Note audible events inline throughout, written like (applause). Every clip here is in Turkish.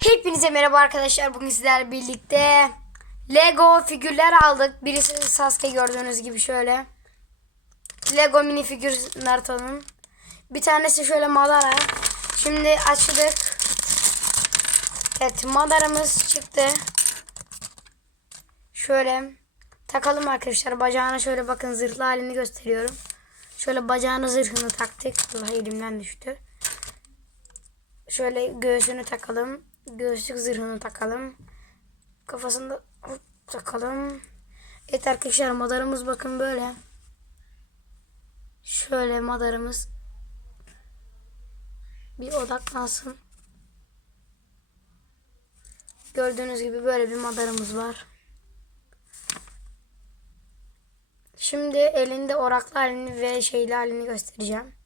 Hepinize merhaba arkadaşlar. Bugün sizlerle birlikte Lego figürler aldık. Birisi Sasuke gördüğünüz gibi şöyle. Lego mini figür Naruto'nun. Bir tanesi şöyle Madara. Şimdi açtık. Evet Madara'mız çıktı. Şöyle takalım arkadaşlar. Bacağına şöyle bakın zırhlı halini gösteriyorum. Şöyle bacağına zırhını taktık. Allah elimden düştü. Şöyle göğsünü takalım. Göğüslük zırhını takalım. Kafasında hop, takalım. Evet arkadaşlar madarımız bakın böyle. Şöyle madarımız. Bir odaklansın. Gördüğünüz gibi böyle bir madarımız var. Şimdi elinde oraklı halini ve şeyli halini göstereceğim.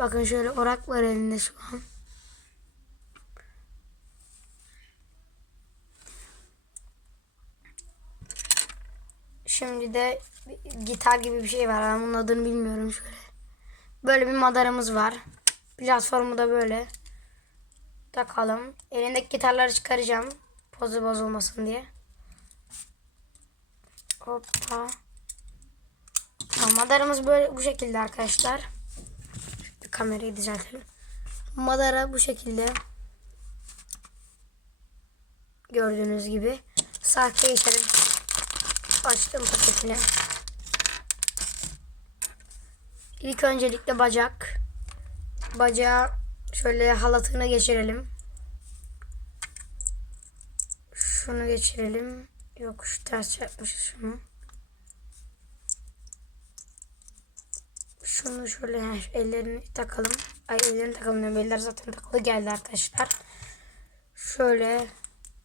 Bakın şöyle orak var elinde şu an. Şimdi de gitar gibi bir şey var. Ben bunun adını bilmiyorum şöyle. Böyle bir madaramız var. Platformu da böyle. Takalım. Elindeki gitarları çıkaracağım. Pozu bozulmasın diye. Hoppa. Tamam, madarımız böyle bu şekilde arkadaşlar. Kamerayı düzeltelim. Madara bu şekilde. Gördüğünüz gibi. Sahte geçelim. Açtım paketini. İlk öncelikle bacak. Bacağı şöyle halatını geçirelim. Şunu geçirelim. Yok şu ters yapmışız şunu. Şunu şöyle heh, ellerini takalım. Ay ellerini takalım. Eller zaten takılı geldi arkadaşlar. Şöyle.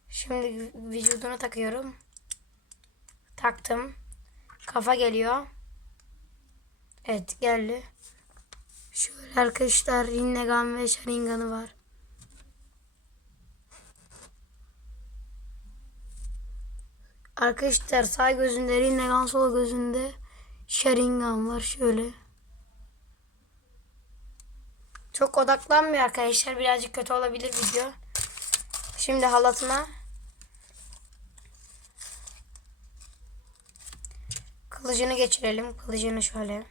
Şimdi vücuduna takıyorum. Taktım. Kafa geliyor. Evet geldi. Şöyle arkadaşlar Rinnegan ve Sharingan'ı var. Arkadaşlar sağ gözünde Rinnegan sol gözünde Sharingan var şöyle. Çok odaklanmıyor arkadaşlar. Birazcık kötü olabilir video. Şimdi halatına kılıcını geçirelim. Kılıcını şöyle.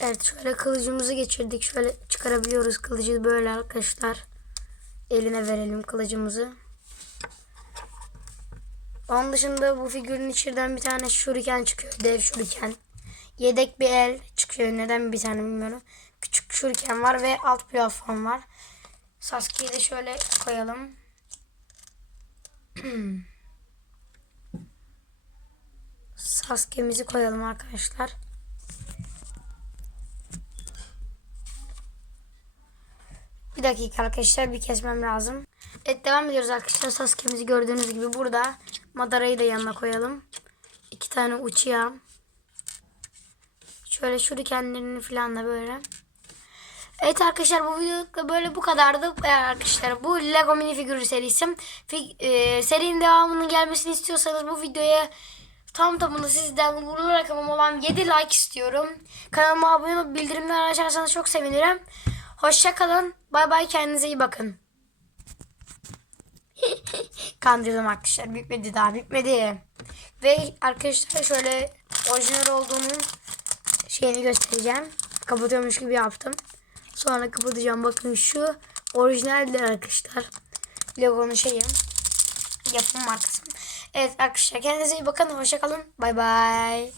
Evet şöyle kılıcımızı geçirdik. Şöyle çıkarabiliyoruz kılıcı böyle arkadaşlar. Eline verelim kılıcımızı. Onun dışında bu figürün içinden bir tane şuriken çıkıyor. Dev şuriken. Yedek bir el çıkıyor. Neden bir tane bilmiyorum. Küçük şuriken var ve alt platform var. Sasuke'yi de şöyle koyalım. (clears throat) Sasuke'mizi koyalım arkadaşlar. Bir dakika arkadaşlar bir kesmem lazım. Evet devam ediyoruz arkadaşlar. Sasuke'mizi gördüğünüz gibi burada. Madara'yı da yanına koyalım. İki tane uçuya. Şöyle şurikenlerini falan da böyle. Evet arkadaşlar bu videoda böyle bu kadardı. Arkadaşlar bu Lego minifigür serisi. E, serinin devamının gelmesini istiyorsanız bu videoya tam tamına sizden uğurlu rakamım olan 7 like istiyorum. Kanalıma abone olup bildirimleri açarsanız çok sevinirim. Hoşça kalın. Bay bay kendinize iyi bakın. (laughs) Kandırdım arkadaşlar. Bitmedi daha bitmedi. Ve arkadaşlar şöyle orijinal olduğunun şeyini göstereceğim. Kapatıyormuş gibi yaptım. Sonra kapatacağım. Bakın şu orijinaldir arkadaşlar. Lego'nun şeyi. Yapım markası. Evet arkadaşlar kendinize iyi bakın. Hoşça kalın. Bay bay.